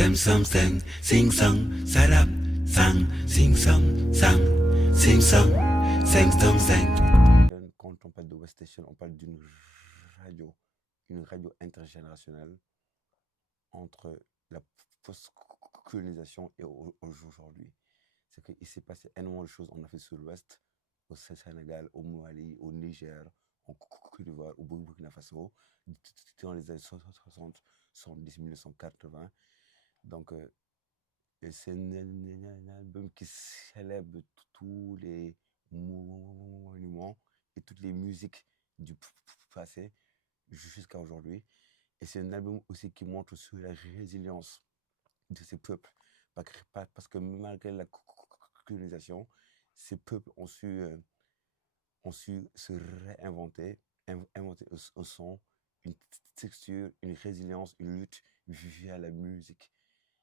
Sem som sing, sing song, sarap, sang, sing song, sang, sing song, sem som sing. Quand on parle de West Station, on parle radio, une radio intergénérationnelle entre la post-colonisation et aujourd'hui. C'est qu'il s'est passé énormément de choses en Afrique de l'Ouest, au Sénégal, au Mali, au Niger, en Côte d'Ivoire, au Burkina Faso, dans les années 60, 70, 1980. Donc, et c'est un album qui célèbre tous les monuments et toutes les musiques du passé jusqu'à aujourd'hui. Et c'est un album aussi qui montre sur la résilience de ces peuples. Parce que malgré la colonisation, ces peuples ont su se réinventer, inventer un son, une texture, une résilience, une lutte via la musique.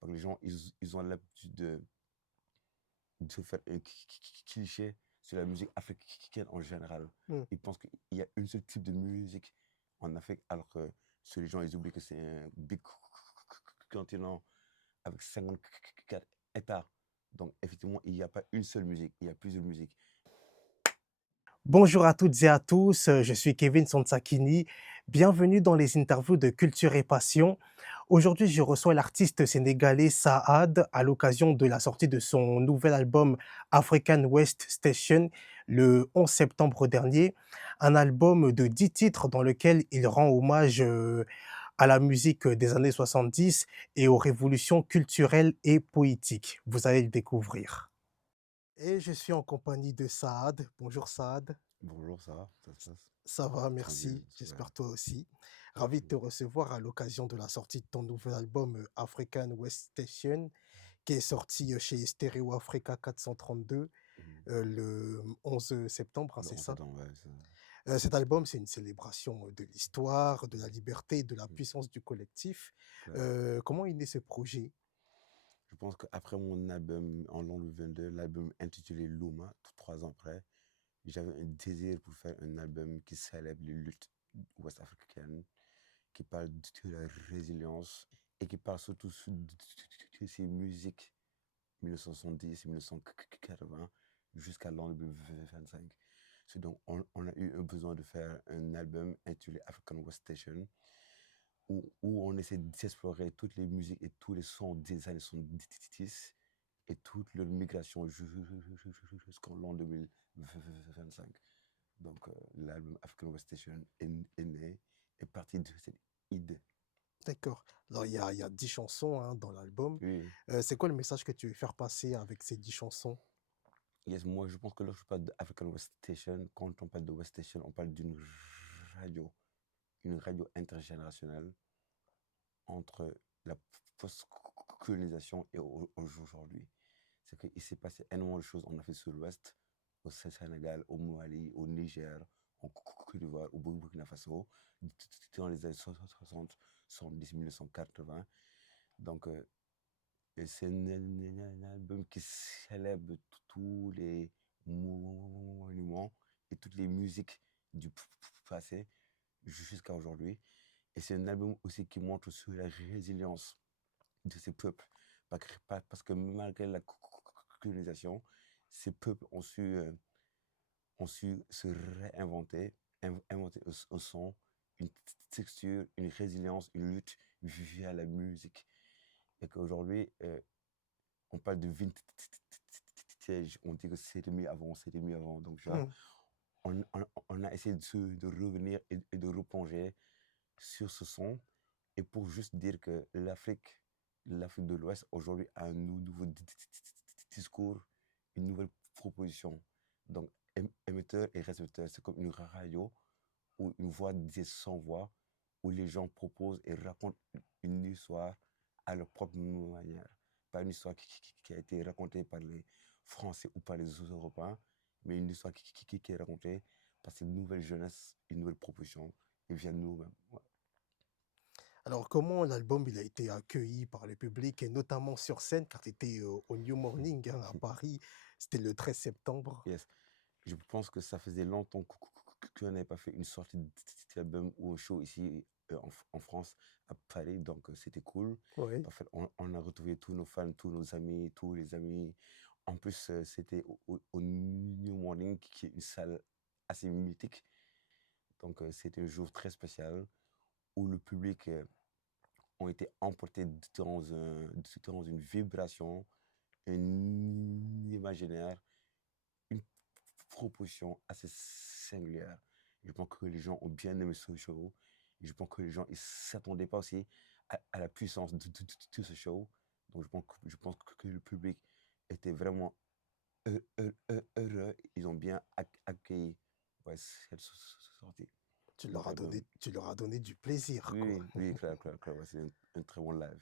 Donc les gens, ils ont l'habitude de faire un cliché sur la musique africaine en général. Mm. Ils pensent qu'il y a un seul type de musique en Afrique, alors que les gens, ils oublient que c'est un big continent avec 54 États. Donc, effectivement, il n'y a pas une seule musique, il y a plusieurs musiques. Bonjour à toutes et à tous, je suis Kevin Sonsakini. Bienvenue dans les interviews de Culture et Passion. Aujourd'hui, je reçois l'artiste sénégalais Saad à l'occasion de la sortie de son nouvel album African West Station le 11 septembre dernier. Un album de 10 titres dans lequel il rend hommage à la musique des années 70 et aux révolutions culturelles et poétiques. Vous allez le découvrir. Et je suis en compagnie de Saad. Bonjour Saad. Bonjour, ça se passe Ça va, très bien, merci. super. J'espère toi aussi. Ravi de te recevoir à l'occasion de la sortie de ton nouvel album African West Station, qui est sorti chez Stereo Africa 432 Mhm. le 11 septembre, hein, Le c'est 11 ça? septembre, ouais, Cet album, c'est une célébration de l'histoire, de la liberté, de la Mhm. puissance du collectif. Clair. Comment est né ce projet? Je pense qu'après mon album en l'an 22, l'album intitulé Luma, 3 ans après, j'avais un désir pour faire un album qui célèbre les luttes ouest-africaines, qui parle de la résilience et qui parle surtout de ces musiques 1970, 1980 jusqu'à l'an 2025. Donc, on a eu un besoin de faire un album intitulé African West Station où on essaie d'explorer toutes les musiques et tous les sons des années 70 et toute leur migration jusqu'en l'an 2025. Donc, l'album African West Station est né, est parti de cette idée. D'accord. Alors, il y a 10 chansons hein, dans l'album. Oui, C'est quoi le message que tu veux faire passer avec ces 10 chansons? yes, moi je pense que lorsque je parle d'African West Station, quand on parle de West Station, on parle d'une radio, une radio intergénérationnelle entre la post-colonisation et aujourd'hui. C'est qu'il s'est passé énormément de choses en Afrique de l'Ouest, au Sénégal, au Mali, au Niger, en Côte d'Ivoire, au Burkina Faso, dans les années 60, 70, 1980. Donc, et c'est un album qui célèbre tous les monuments et toutes les musiques du passé jusqu'à aujourd'hui. Et c'est un album aussi qui montre sur la résilience de ces peuples. Parce que malgré la colonisation, ces peuples ont su se réinventer, inventer un son, une texture, une résilience, une lutte via la musique. Et qu'aujourd'hui, on parle de vintage, on dit que c'était mieux avant, c'était mieux avant. Donc, genre, Hmm. on a essayé de revenir et de replonger sur ce son. Et pour juste dire que l'Afrique de l'Ouest aujourd'hui a un nouveau discours, une nouvelle proposition. Donc, émetteur et récepteur, c'est comme une radio ou une voix disait sans voix, où les gens proposent et racontent une histoire à leur propre manière. Pas une histoire qui a été racontée par les Français ou par les Européens, mais une histoire qui est racontée par cette nouvelle jeunesse, une nouvelle proposition, et vient de nous-mêmes. Ouais. Alors, comment l'album il a été accueilli par le public et notamment sur scène, car tu étais au New Morning hein, à Paris, c'était le 13 septembre. Yes. Je pense que ça faisait longtemps qu'on n'avait pas fait une sortie d'album ou un show ici en France, à Paris, donc c'était cool. Oui. En fait, on a retrouvé tous nos fans, tous nos amis, tous les amis. En plus, c'était au New Morning, qui est une salle assez mythique. Donc, c'était un jour très spécial où le public ont été emportés dans une vibration, un imaginaire, une proposition assez singulière. Je pense que les gens ont bien aimé ce show. Et je pense que les gens ne s'attendaient pas aussi à la puissance de ce show. Donc, je pense que le public était vraiment heureux. Ils ont bien accueilli, ouais, cette sortie. Donc, l'album. Tu leur as donné du plaisir, Oui, quoi. oui, oui, clair, clair, clair. Ouais, c'est un très bon live. Un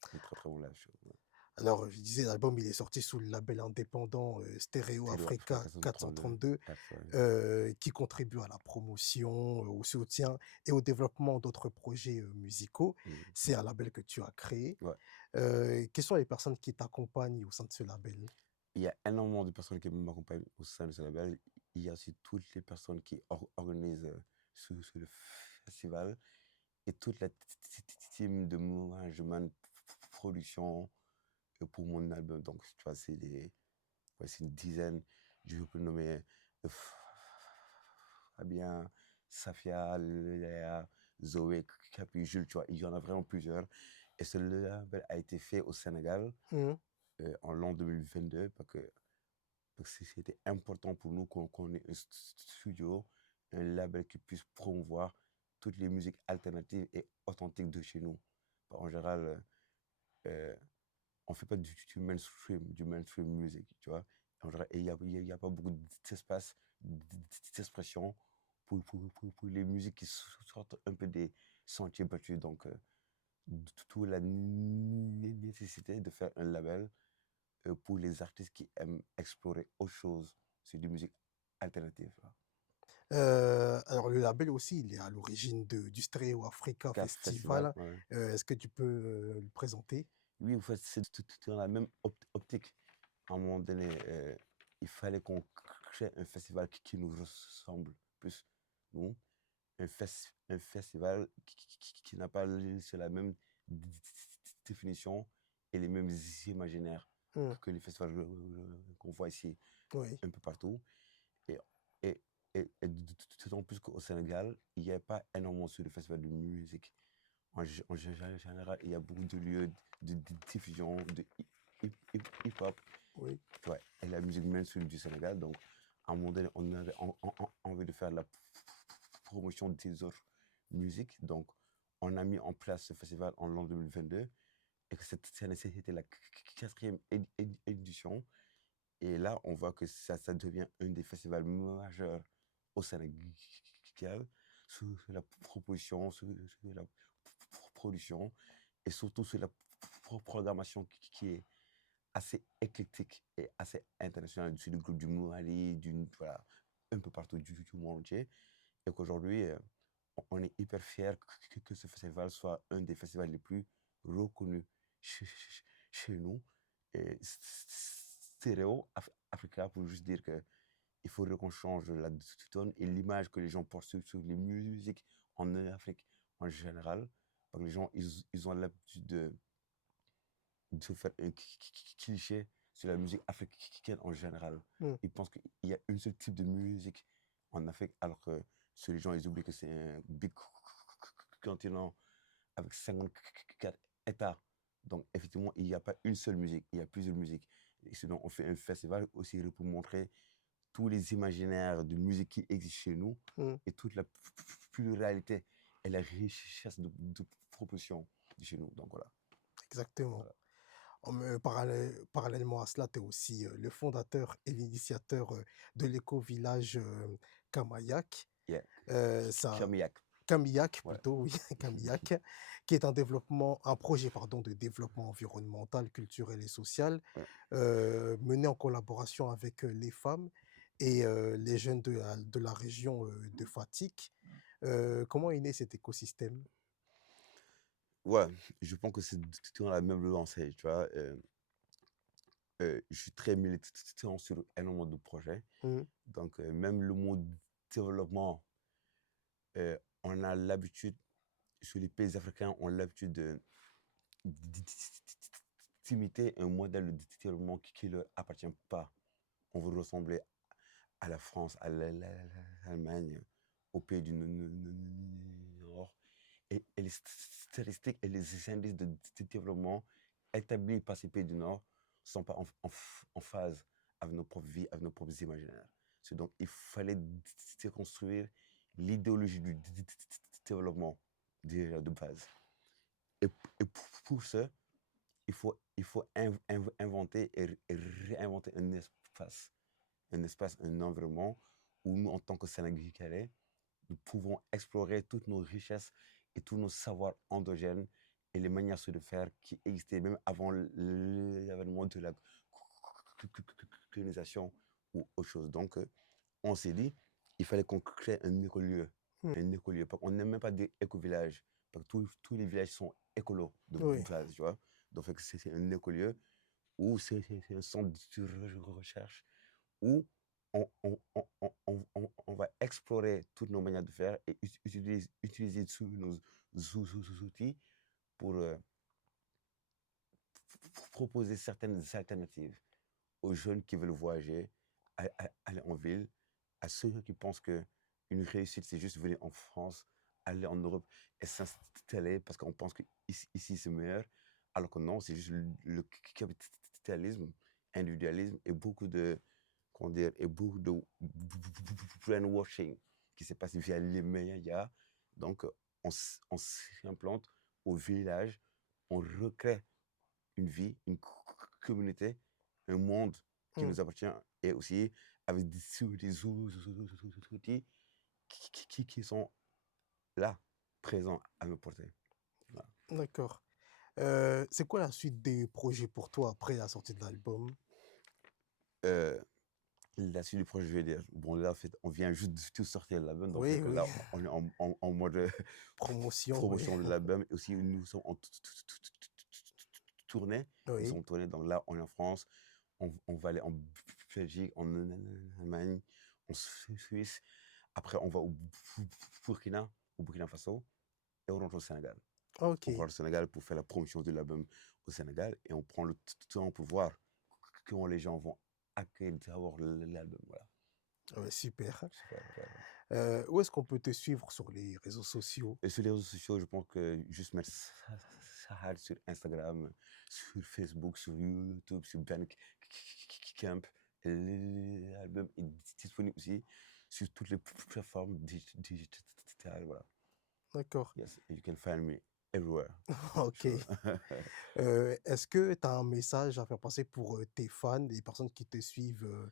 très, très bon live show. Ouais. Alors, je disais, l'album, il est sorti sous le label indépendant Stereo Stereo Africa Africa 432. 432, qui contribue à la promotion, au soutien et au développement d'autres projets musicaux. C'est un label que tu as créé. Ouais. Quelles sont les personnes qui t'accompagnent au sein de ce label? Il y a énormément de personnes qui m'accompagnent au sein de ce label. Il y a aussi toutes les personnes qui organisent le festival et toute la team de management, production pour mon album. Donc, tu vois, c'est une dizaine. Je peux nommer Fabien, Safia, Léa, Zoé, Capi, Jules, tu vois, il y en a vraiment plusieurs. Et ce label a été fait au Sénégal Mmh. en l'an 2022 parce que c'était important pour nous qu'on ait un studio, un label qui puisse promouvoir toutes les musiques alternatives et authentiques de chez nous. En général, on ne fait pas du mainstream music, tu vois. En général, et il y a pas beaucoup d'espace, d'expression pour les musiques qui sortent un peu des sentiers battus. Donc, toute la nécessité de faire un label pour les artistes qui aiment explorer autre chose. C'est de musique alternative. Là. Alors le label aussi, il est à l'origine du Stereo Africa Cap Festival, Festival. ouais. Est-ce que tu peux le présenter? Oui, en fait, c'est tout dans la même optique. À un moment donné, il fallait qu'on crée un festival qui nous ressemble plus, nous. Un festival qui n'a pas sur la même définition et les mêmes imaginaires Mmh. que les festivals qu'on voit ici Oui. un peu partout. Et, et, et d'autant plus qu'au Sénégal, il n'y a pas énormément sur le festival de musique. En général, il y a beaucoup de lieux de diffusion de hip-hop, Oui. ouais, et la musique mainstream du Sénégal. Donc, à un moment donné, on avait envie de faire la promotion des autres musiques. Donc, on a mis en place ce festival en l'an 2022 et que cette année, c'était la quatrième édition. Et là, on voit que ça devient un des festivals majeurs au Sénégal sur la proposition, sur la production et surtout sur la programmation qui est assez éclectique et assez internationale. C'est du groupe du Mali, voilà, un peu partout du monde entier. Et qu'aujourd'hui, on est hyper fiers que ce festival soit un des festivals les plus reconnus chez nous. Et Stéréo Africa, pour juste dire que il faudrait qu'on change la donne et l'image que les gens portent sur les musiques en Afrique en général. Parce que les gens, ils ont l'habitude de faire un cliché sur la musique africaine en général. Mmh. Ils pensent qu'il y a un seul type de musique en Afrique, alors que sur les gens, ils oublient que c'est un big continent avec 54 États. Donc, effectivement, il n'y a pas une seule musique, il y a plusieurs musiques. Et sinon, on fait un festival aussi pour montrer tous les imaginaires de musique qui existent chez nous Mmh. et toute la pluralité et la richesse de propositions de chez nous. Donc, voilà. Exactement. Voilà. Parallèlement à cela, tu es aussi le fondateur et l'initiateur de l'éco-village Kamayak. Yeah. Ça, Chamiac. Camillac Ouais. plutôt, oui, Camillac, qui est un projet pardon, de développement environnemental, culturel et social, Ouais. mené en collaboration avec les femmes et les jeunes de la région de Fatick. Comment est né cet écosystème? Ouais, je pense que c'est dans la même lancée, tu vois. Je suis très militant sur énormément de projets. Mmh. Donc, même le mot développement, on a l'habitude sur les pays africains ont l'habitude d'imiter un modèle de développement qui ne leur appartient pas. On veut ressembler à la France, à l'Allemagne, aux pays du Nord. Et les statistiques et les indices de développement établis par ces pays du Nord ne sont pas en phase avec nos propres vies, avec nos propres imaginaires. Donc, il fallait déconstruire l'idéologie du développement déjà de base. Et pour ça, il faut inventer et réinventer un espace, un environnement où nous, en tant que Sénégalais, nous pouvons explorer toutes nos richesses et tous nos savoirs endogènes et les manières de faire qui existaient même avant l'avènement de la colonisation ou autre chose. Donc, on s'est dit, il fallait qu'on crée un écolieu. Un écolieu. On n'aime même pas des éco-villages. Parce que tous les villages sont écolos de base, tu vois. Donc, c'est un écolieu où c'est un centre de recherche où on va explorer toutes nos manières de faire et utiliser tous nos outils pour proposer certaines alternatives aux jeunes qui veulent voyager, aller en ville, à ceux qui pensent qu'une réussite, c'est juste venir en France, aller en Europe et s'installer parce qu'on pense qu'ici c'est meilleur, alors que non, c'est juste le capitalisme, individualisme et beaucoup de, comment dire, et beaucoup de brainwashing qui se passe via les médias. Donc, on s'implante au village, on recrée une vie, une communauté, un monde qui nous appartient et aussi avec des outils qui sont là, présents à nos portées. Voilà. D'accord. C'est quoi la suite des projets pour toi après la sortie de l'album? La suite du projet, je vais dire, bon là, en fait, on vient juste de tout sortir de l'album, donc Oui, là, on est en mode Promotion. promotion de l'album. Et aussi, nous sommes en tournée. Oui. Nous sommes en tournée, donc là, on est en France, on va aller en Belgique, en Allemagne, en Suisse. Après, on va au Burkina Faso, et on rentre au Sénégal. Ok. On va au Sénégal pour faire la promotion de l'album au Sénégal, et on prend le temps pour voir comment les gens vont accueillir d'abord l'album. Voilà. Ouais, super. Super. Où est-ce qu'on peut te suivre sur les réseaux sociaux? Et sur les réseaux sociaux, je pense que juste mettre Sahad sur Instagram, sur Facebook, sur YouTube, sur Bandcamp. L'album est disponible aussi sur toutes les plateformes digitales. Voilà. D'accord. Yes, you can find me everywhere. Ok. Est-ce que tu as un message à faire passer pour tes fans, les personnes qui te suivent,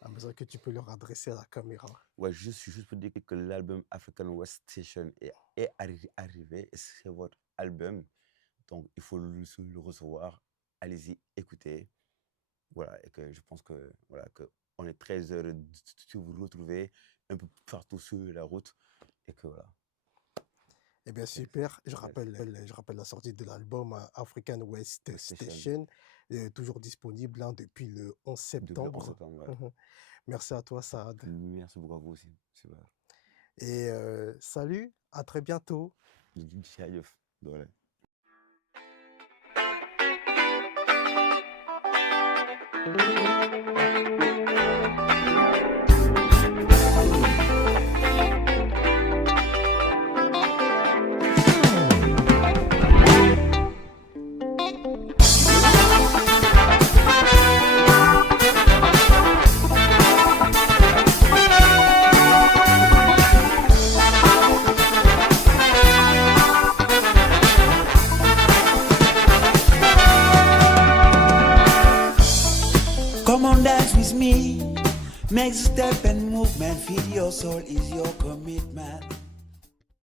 un message que tu peux leur adresser à la caméra? Ouais, juste pour dire que l'album African West Station est arrivé. C'est votre album. Donc, il faut le recevoir. Allez-y, écoutez. Voilà, et que je pense que voilà, on est très heureux de vous retrouver un peu partout sur la route. Et que voilà. Eh bien, super. Je rappelle la sortie de l'album African West Station, toujours disponible depuis le 11 septembre. Depuis le 11 septembre, ouais. Merci à toi, Saad. Merci beaucoup à vous aussi. Super. Et salut, à très bientôt. Jaajëf doole. Come on, dance with me. Make step and movement. Feed your soul is your commitment.